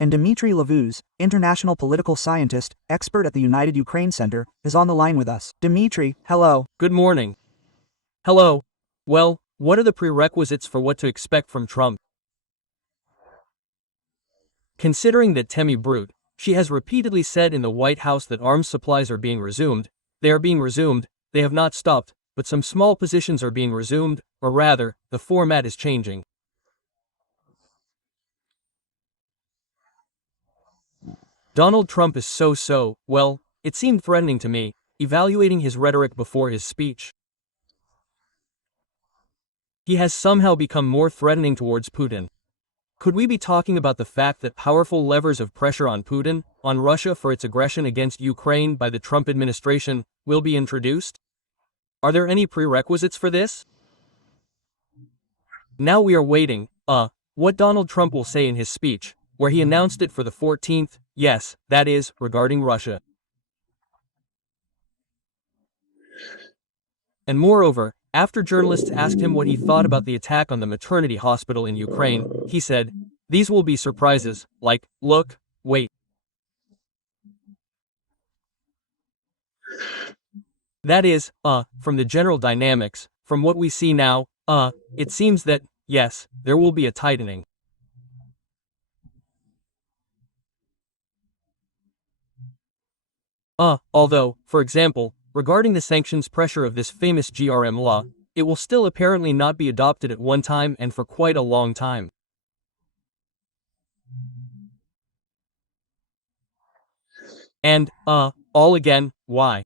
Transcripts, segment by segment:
And Dmytry Levusem, international political scientist, expert at the United Ukraine Center, is on the line with us. Dmitry, hello. Good morning. Hello. Well, what are the prerequisites for what to expect from Trump? Considering that Temi Brute, she has repeatedly said in the White House that arms supplies are being resumed, they are being resumed, they have not stopped, but some small positions are being resumed, or rather, the format is changing. Donald Trump is so, well, it seemed threatening to me, evaluating his rhetoric before his speech. He has somehow become more threatening towards Putin. Could we be talking about the fact that powerful levers of pressure on Putin, on Russia for its aggression against Ukraine by the Trump administration, will be introduced? Are there any prerequisites for this? Now we are waiting, what Donald Trump will say in his speech, where he announced it for the 14th, yes, that is, regarding Russia. And moreover, after journalists asked him what he thought about the attack on the maternity hospital in Ukraine, he said, "These will be surprises, like, look, wait." That is, from the general dynamics, from what we see now, it seems that, yes, there will be a tightening. Although, for example, regarding the sanctions pressure of this famous GRM law, it will still apparently not be adopted at one time and for quite a long time. And, all again, why?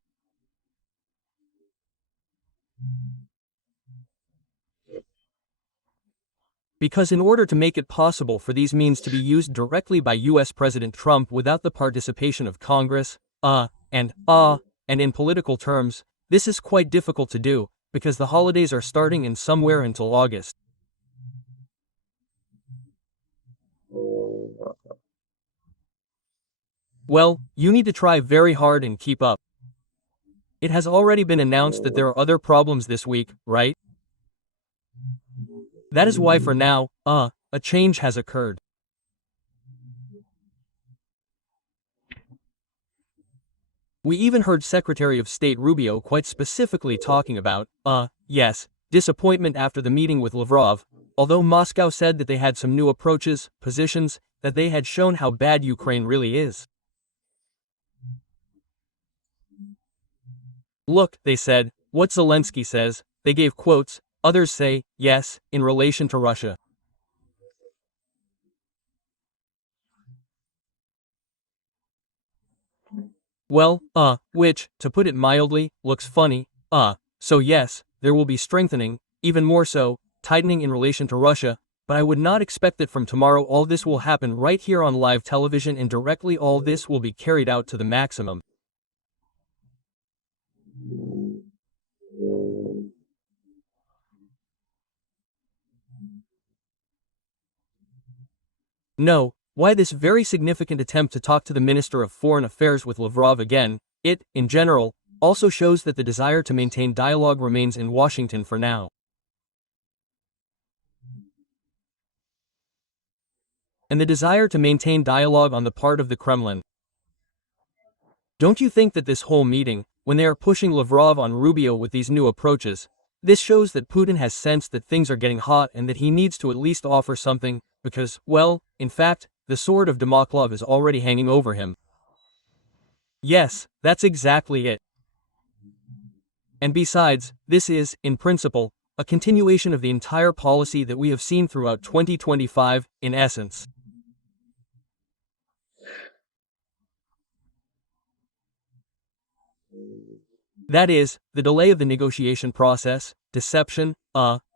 Because in order to make it possible for these means to be used directly by US President Trump without the participation of Congress, and in political terms, this is quite difficult to do, because the holidays are starting in somewhere until August. Well, you need to try very hard and keep up. It has already been announced that there are other problems this week, right? That is why for now, a change has occurred. We even heard Secretary of State Rubio quite specifically talking about, yes, disappointment after the meeting with Lavrov, although Moscow said that they had some new approaches, positions, that they had shown how bad Ukraine really is. Look, they said, what Zelensky says, they gave quotes, others say, yes, in relation to Russia. Well, which, to put it mildly, looks funny, so yes, there will be strengthening, even more so, tightening in relation to Russia, but I would not expect that from tomorrow all this will happen right here on live television and directly all this will be carried out to the maximum. No, why this very significant attempt to talk to the Minister of Foreign Affairs with Lavrov again, it, in general, also shows that the desire to maintain dialogue remains in Washington for now. And the desire to maintain dialogue on the part of the Kremlin. Don't you think that this whole meeting, when they are pushing Lavrov on Rubio with these new approaches, this shows that Putin has sensed that things are getting hot and that he needs to at least offer something, because, well, in fact, the sword of Damocles is already hanging over him. Yes, that's exactly it. And besides, this is, in principle, a continuation of the entire policy that we have seen throughout 2025, in essence. That is, the delay of the negotiation process, deception,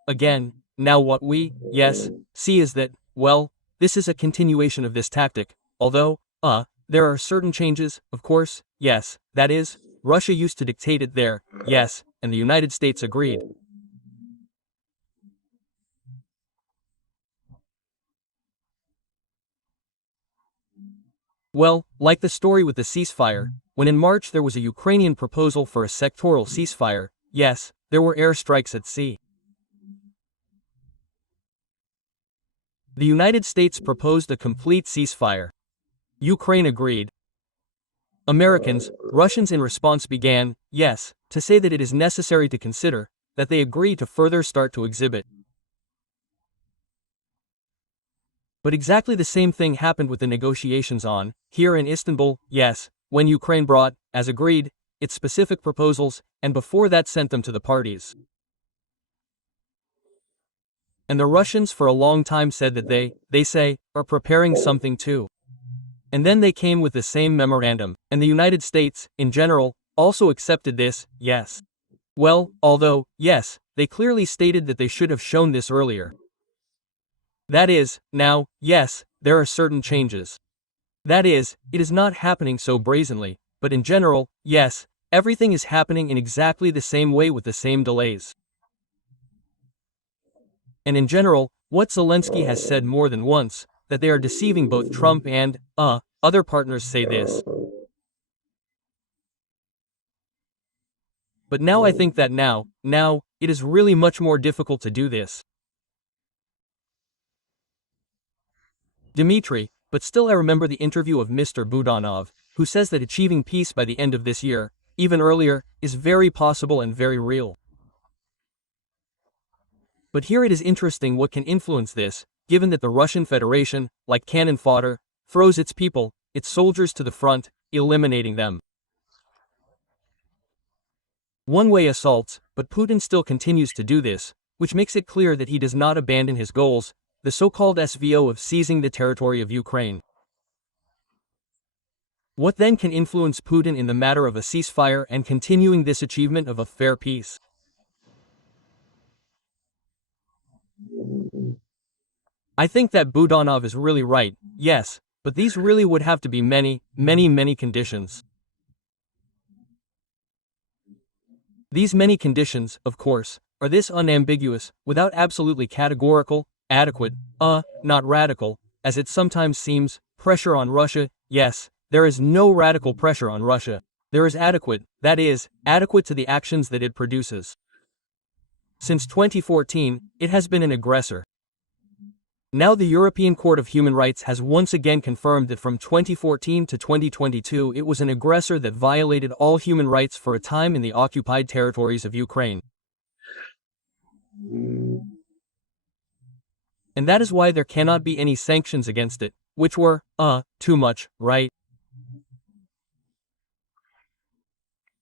again, now what we, yes, see is that, well, this is a continuation of this tactic, although, there are certain changes, of course, yes, that is, Russia used to dictate it there, yes, and the United States agreed. Well, like the story with the ceasefire, when in March there was a Ukrainian proposal for a sectoral ceasefire, yes, there were airstrikes at sea. The United States proposed a complete ceasefire, Ukraine agreed. Americans, Russians in response began, yes, to say that it is necessary to consider that they agree to further start to exhibit. But exactly the same thing happened with the negotiations on, here in Istanbul, yes, when Ukraine brought, as agreed, its specific proposals, and before that sent them to the parties. And the Russians for a long time said that they say, are preparing something too. And then they came with the same memorandum, and the United States, in general, also accepted this, yes. Well, although, yes, they clearly stated that they should have shown this earlier. That is, now, yes, there are certain changes. That is, it is not happening so brazenly, but in general, yes, everything is happening in exactly the same way with the same delays. And in general, what Zelensky has said more than once, that they are deceiving both Trump and, other partners say this. But now I think that now, it is really much more difficult to do this. Dmitry, but still I remember the interview of Mr. Budanov, who says that achieving peace by the end of this year, even earlier, is very possible and very real. But here it is interesting what can influence this, given that the Russian Federation, like cannon fodder, throws its people, its soldiers to the front, eliminating them. One way assaults, but Putin still continues to do this, which makes it clear that he does not abandon his goals, the so-called SVO of seizing the territory of Ukraine. What then can influence Putin in the matter of a ceasefire and continuing this achievement of a fair peace? I think that Budanov is really right, yes, but these really would have to be many, many conditions. These many conditions, of course, are this unambiguous, without absolutely categorical, adequate, not radical, as it sometimes seems, pressure on Russia. Yes, there is no radical pressure on Russia. There is adequate, that is, adequate to the actions that it produces. Since 2014, it has been an aggressor. Now the European Court of Human Rights has once again confirmed that from 2014 to 2022 it was an aggressor that violated all human rights for a time in the occupied territories of Ukraine. And that is why there cannot be any sanctions against it, which were, too much, right?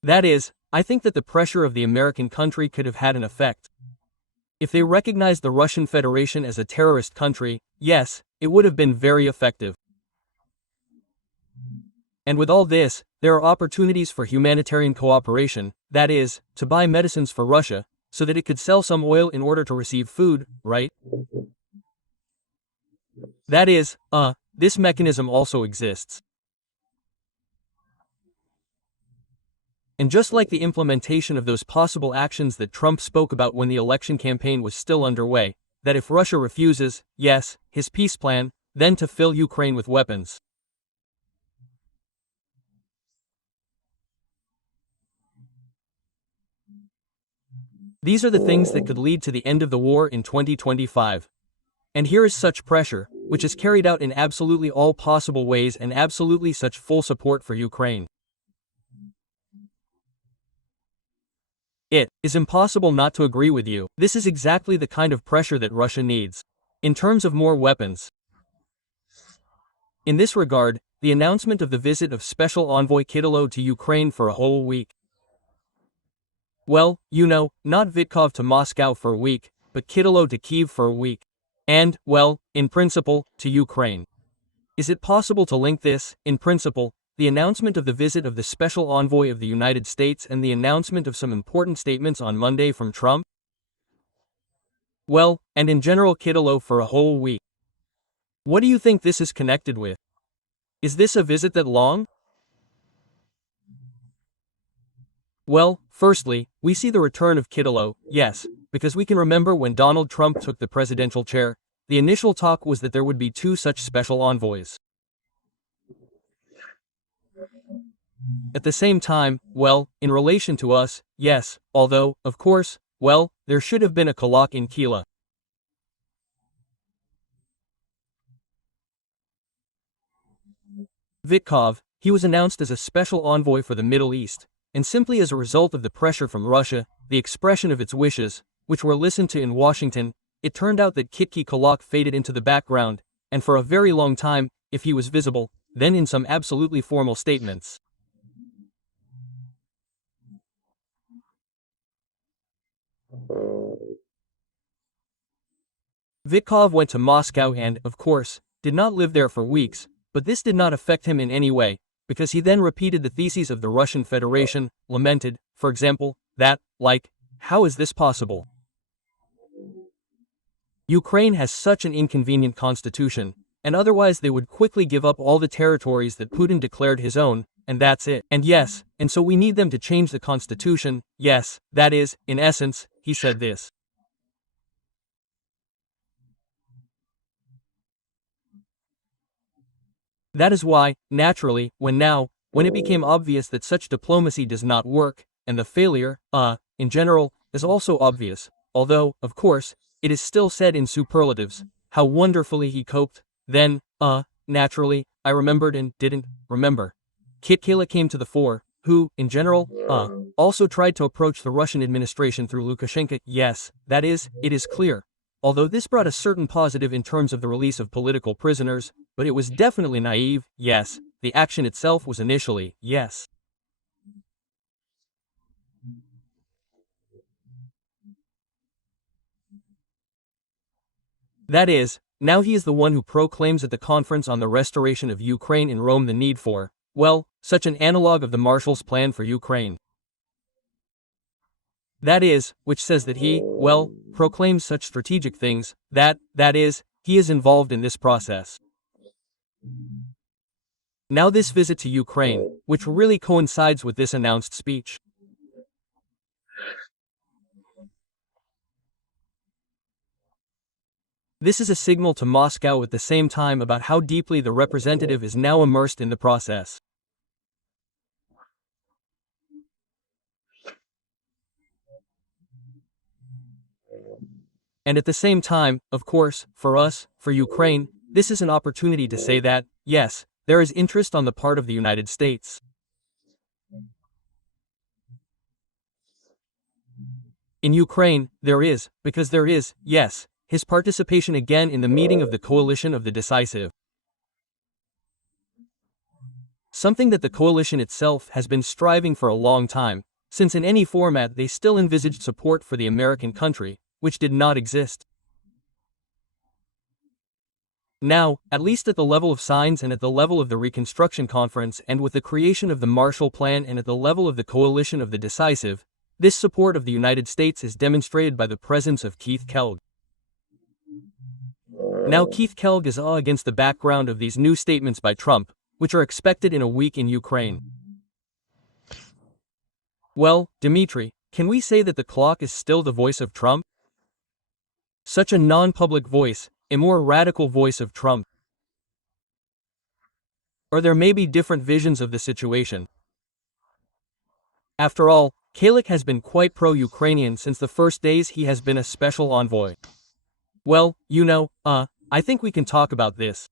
That is, I think that the pressure of the American country could have had an effect. If they recognized the Russian Federation as a terrorist country, yes, it would have been very effective. And with all this, there are opportunities for humanitarian cooperation, that is, to buy medicines for Russia, so that it could sell some oil in order to receive food, right? That is, this mechanism also exists. And just like the implementation of those possible actions that Trump spoke about when the election campaign was still underway, that if Russia refuses, yes, his peace plan, then to fill Ukraine with weapons. These are the things that could lead to the end of the war in 2025. And here is such pressure, which is carried out in absolutely all possible ways and absolutely such full support for Ukraine. It is impossible not to agree with you. This is exactly the kind of pressure that Russia needs. In terms of more weapons. In this regard, the announcement of the visit of Special Envoy Kirillo to Ukraine for a whole week. Well, you know, not Vitkov to Moscow for a week, but Kirillo to Kyiv for a week. And, well, in principle, to Ukraine. Is it possible to link this, in principle, the announcement of the visit of the Special Envoy of the United States and the announcement of some important statements on Monday from Trump? Well, and in general Kirillo for a whole week. What do you think this is connected with? Is this a visit that long? Well, firstly, we see the return of Kirillo, yes, because we can remember when Donald Trump took the presidential chair, the initial talk was that there would be 2 such special envoys. At the same time, well, in relation to us, yes, although, of course, well, there should have been a colloque in Kyiv. Vitkov, he was announced as a special envoy for the Middle East, and simply as a result of the pressure from Russia, the expression of its wishes, which were listened to in Washington, it turned out that Kitki Kalak faded into the background, and for a very long time, if he was visible, then in some absolutely formal statements. Vitkov went to Moscow and, of course, did not live there for weeks, but this did not affect him in any way, because he then repeated the theses of the Russian Federation, lamented, for example, that, how is this possible? Ukraine has such an inconvenient constitution, and otherwise they would quickly give up all the territories that Putin declared his own, and that's it. And yes, and so we need them to change the constitution, yes, that is, in essence, he said this. That is why, naturally, when it became obvious that such diplomacy does not work, and the failure, in general, is also obvious, although, of course, it is still said in superlatives, how wonderfully he coped, then, naturally, I remembered and didn't remember. Kitkala came to the fore, who, in general, also tried to approach the Russian administration through Lukashenko, yes, that is, it is clear. Although this brought a certain positive in terms of the release of political prisoners, but it was definitely naive, yes, the action itself was initially, yes. That is, now he is the one who proclaims at the conference on the restoration of Ukraine in Rome the need for, well, such an analog of the Marshall's Plan for Ukraine. That is, which says that he, well, proclaims such strategic things, that is, he is involved in this process. Now this visit to Ukraine, which really coincides with this announced speech. This is a signal to Moscow at the same time about how deeply the representative is now immersed in the process. And at the same time, of course, for us, for Ukraine, this is an opportunity to say that, yes, there is interest on the part of the United States. In Ukraine, there is, because there is, yes, his participation again in the meeting of the coalition of the decisive. Something that the coalition itself has been striving for a long time, since in any format they still envisaged support for the American country, which did not exist. Now, at least at the level of signs and at the level of the Reconstruction Conference and with the creation of the Marshall Plan and at the level of the coalition of the decisive, this support of the United States is demonstrated by the presence of Keith Kellogg. Now Keith Kellogg is against the background of these new statements by Trump, which are expected in a week in Ukraine. Well, Dmitry, can we say that the clock is still the voice of Trump? Such a non-public voice, a more radical voice of Trump. Or there may be different visions of the situation. After all, Kalak has been quite pro-Ukrainian since the first days he has been a special envoy. Well, I think we can talk about this.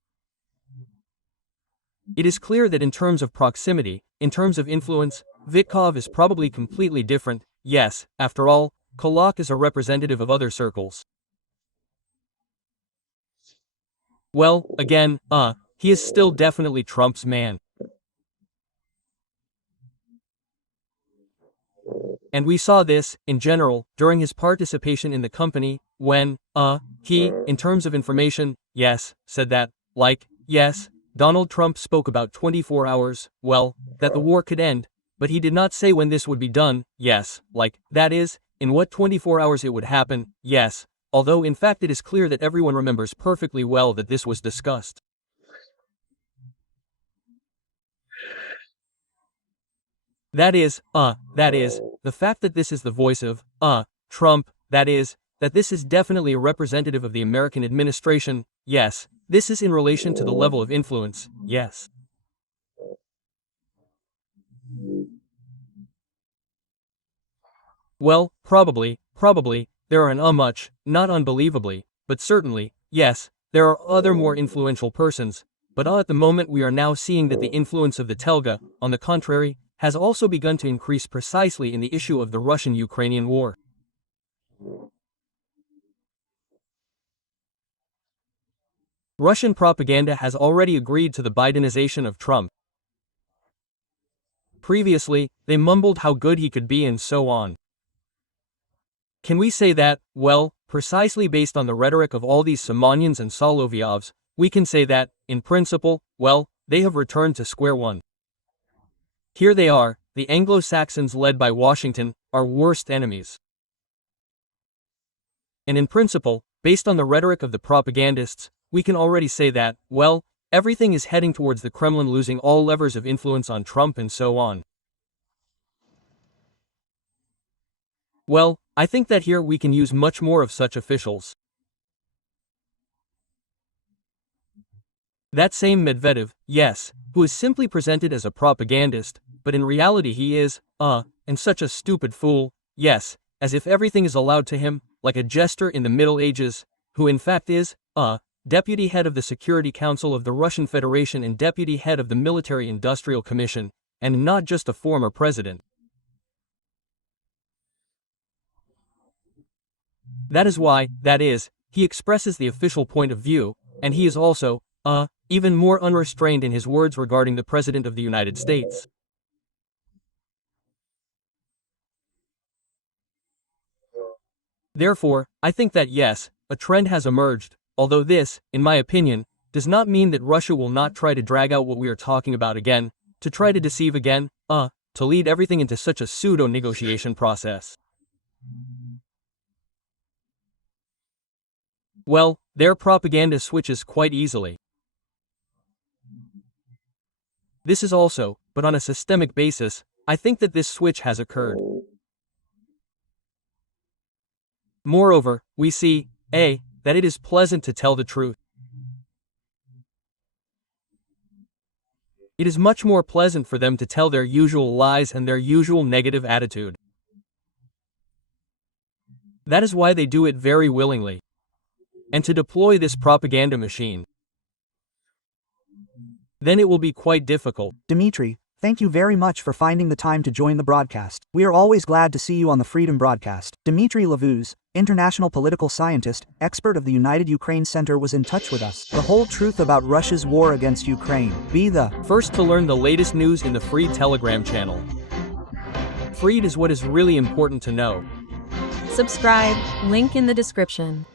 It is clear that in terms of proximity, in terms of influence, Vitkov is probably completely different. Yes, after all, Kalak is a representative of other circles. Well, again, he is still definitely Trump's man. And we saw this, in general, during his participation in the company, when, he, in terms of information, yes, said that, yes, Donald Trump spoke about 24 hours, well, that the war could end, but he did not say when this would be done, yes, that is, in what 24 hours it would happen, yes, although in fact it is clear that everyone remembers perfectly well that this was discussed. That is, the fact that this is the voice of, Trump, that this is definitely a representative of the American administration, yes, this is in relation to the level of influence, yes. Well, probably, there are much, not unbelievably, but certainly, yes, there are other more influential persons, But at the moment we are now seeing that the influence of the telga, on the contrary, has also begun to increase precisely in the issue of the Russian-Ukrainian war. Russian propaganda has already agreed to the Bidenization of Trump. Previously, they mumbled how good he could be and so on. Can we say that, well, precisely based on the rhetoric of all these Simonians and Solovyovs, we can say that, in principle, well, they have returned to square one. Here they are, the Anglo-Saxons led by Washington, our worst enemies. And in principle, based on the rhetoric of the propagandists, we can already say that, well, everything is heading towards the Kremlin losing all levers of influence on Trump and so on. Well, I think that here we can use much more of such officials. That same Medvedev, yes, who is simply presented as a propagandist, but in reality he is, and such a stupid fool, yes, as if everything is allowed to him, like a jester in the Middle Ages, who in fact is, deputy head of the Security Council of the Russian Federation and deputy head of the Military Industrial Commission, and not just a former president. That is why, that is, he expresses the official point of view, and he is also, even more unrestrained in his words regarding the President of the United States. Therefore, I think that yes, a trend has emerged, although this, in my opinion, does not mean that Russia will not try to drag out what we are talking about again, to try to deceive again, to lead everything into such a pseudo-negotiation process. Well, their propaganda switches quite easily. This is also, but on a systemic basis, I think that this switch has occurred. Moreover, we see, that it is pleasant to tell the truth. It is much more pleasant for them to tell their usual lies and their usual negative attitude. That is why they do it very willingly. And to deploy this propaganda machine, then it will be quite difficult. Dmitry, thank you very much for finding the time to join the broadcast. We are always glad to see you on the Freedom broadcast. Dmitriem Levusem, international political scientist, expert of the United Ukraine Center, was in touch with us. The whole truth about Russia's war against Ukraine. Be the first to learn the latest news in the Freed Telegram channel. Freed is what is really important to know. Subscribe, link in the description.